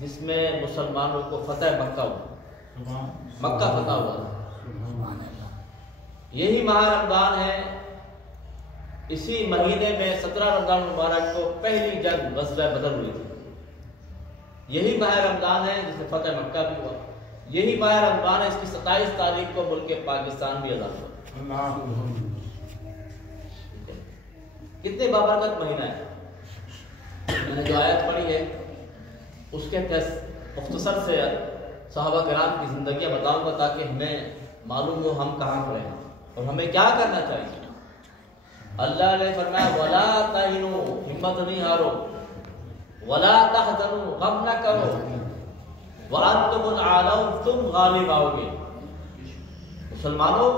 جس میں مسلمانوں کو فتح مکہ ہوا، مکہ فتح ہوا، یہی ماہ رمضان ہے۔ اسی مہینے میں 17 رمضان مبارک کو پہلی جنگ غزوہ بدر ہوئی تھی۔ یہی ماہ رمضان ہے جس میں فتح مکہ بھی ہوا، یہی ماہ رمضان ہے، اس کی 27 تاریخ کو ملک پاکستان بھی آزاد ہوا۔ کتنے بابرکت مہینہ ہے۔ میں نے جو آیت پڑھی ہے اس کے تحت مختصر سے صحابہ کرام کی زندگیاں بتاؤں گا تاکہ ہمیں معلوم ہو ہم کہاں کھڑے ہیں اور ہمیں کیا کرنا چاہیے۔ اللہ نے فرمایا وَلَا تَهِنُوا، ہمت نہیں ہارو، وَلَا تَحْزَنُوا، غم نہ کرو، وَأَنْتُمُ الْأَعْلَوْنَ، تم غالب آؤ گے۔ مسلمانوں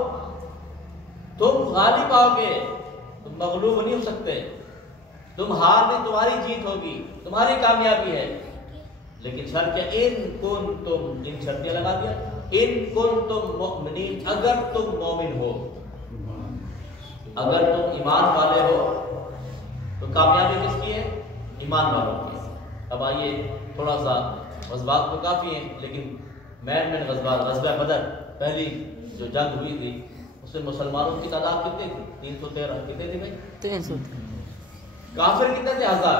تم غالب آؤ گے، تم مغلوب نہیں ہو سکتے، تم ہار نہیں، تمہاری جیت ہوگی، تمہاری کامیابی ہے۔ لیکن شرط کیا؟ ان کنتم، ان شرطیاں لگا دیا، ان کنتم مؤمنین، اگر تم مومن ہو، اگر تم ایمان والے ہو تو کامیابی کس کی ہے؟ ایمان والوں کی۔ اب آئیے تھوڑا سا، غزوات تو کافی ہیں لیکن مین غزوات، غزوہ بدر پہلی جو جنگ ہوئی تھی اس میں مسلمانوں کی تعداد کتنی تھی؟ 313۔ کتنے تھی بھائی؟ 300۔ کافر کتنے تھے؟ 1000۔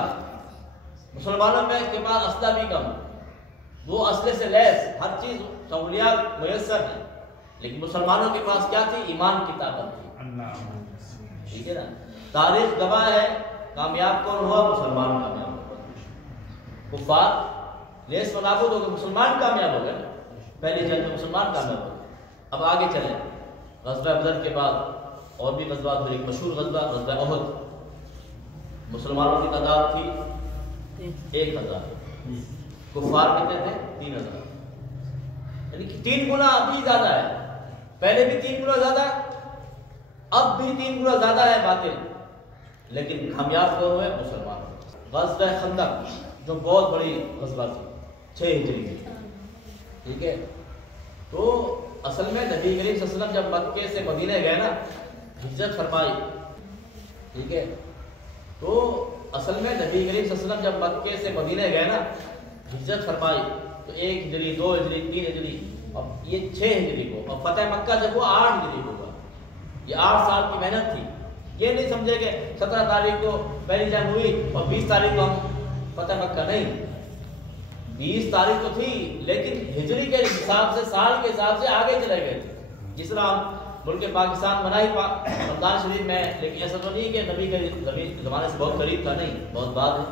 مسلمانوں میں کے پاس اسلحہ بھی کم، وہ اسلحے سے لیس، ہر چیز سہولیات میسر ہیں، لیکن مسلمانوں کے پاس کیا تھی؟ ایمان کی طاقت تھی۔ ٹھیک ہے نا؟ تاریخ گواہ ہے، کامیاب کون ہوا؟ مسلمان کامیاب ہوا۔ کفار لیس و نابود ہو گئے، مسلمان کامیاب ہو گئے۔ پہلی جنگ میں مسلمان کامیاب ہو گئے۔ اب آگے چلیں، غزوہ بدر کے بعد اور بھی غزوات ہوئی۔ ایک مشہور غزوہ، غزوہ احد، مسلمانوں کی تعداد تھی 1000، کفار کتنے تھے؟ 3000، یعنی کہ 3 گنا ابھی زیادہ ہے، پہلے بھی 3 گنا زیادہ ہے، اب بھی 3 گنا زیادہ ہے باطل، لیکن کامیاب کون ہوئے؟ مسلمان۔ غزوہ خندق جو بہت بڑی غزوہ تھی، 6 ہجری کی، ٹھیک ہے؟ تو اصل میں نبی کریم صلی اللہ علیہ وسلم جب مکے سے مدینہ گئے نا، ہجرت فرمائی، ٹھیک ہے؟ تو اصل میں نبی کریم صلی اللہ علیہ وسلم جب مکے سے مدینہ گئے نا، ہجرت فرمائی، تو 1 ہجری، 2 ہجری، 3 ہجری، اب یہ 6 ہجری کو، اور فتح مکہ جب وہ 8 ہجری کو ہوا۔ یہ 8 سال کی محنت تھی۔ یہ نہیں سمجھے کہ 17 تاریخ کو پہلی جنگ ہوئی اور 20 تاریخ کو ہم فتح مکہ، نہیں، 20 تاریخ تو تھی لیکن ہجری کے حساب سے، سال کے حساب سے آگے چلے گئے تھے۔ جس طرح ہم ملک پاکستان بنا ہی رمضان شریف میں، لیکن ایسا تو نہیں کہ نبی کے زمانے سے بہت قریب تھا، نہیں، بہت بعد ہے۔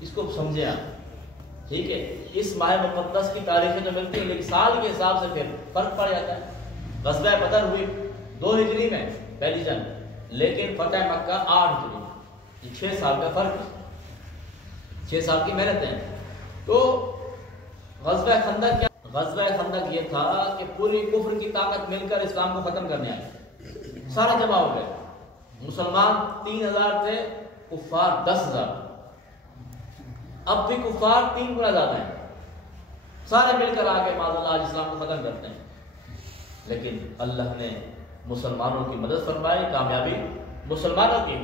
اس کو سمجھیں آپ، ٹھیک ہے؟ اس ماہ مقدس کی تاریخیں تو ملتی ہیں لیکن سال کے حساب سے پھر فرق پڑ جاتا ہے۔ غزوہ بدر ہوئی 2 ہجری میں پہلی جنگ، لیکن فتح مکہ 8 ہجری میں، یہ 6 سال کا فرق ہے، 6 سال کی محنت ہے۔ تو غزوہ خندق کیا؟ غزوہ خندق یہ تھا کہ پوری کفر کی طاقت مل کر اسلام کو ختم کرنے آئی، سارا جمع ہو گئے، مسلمان 3000 تھے، کفار 10,000، اب بھی کفار 3 گنا زیادہ ہیں، سارے مل کر آگے معاذ اللہ آج اسلام کو ختم کرتے ہیں۔ لیکن اللہ نے مسلمانوں کی مدد فرمائی، کامیابی مسلمانوں کی،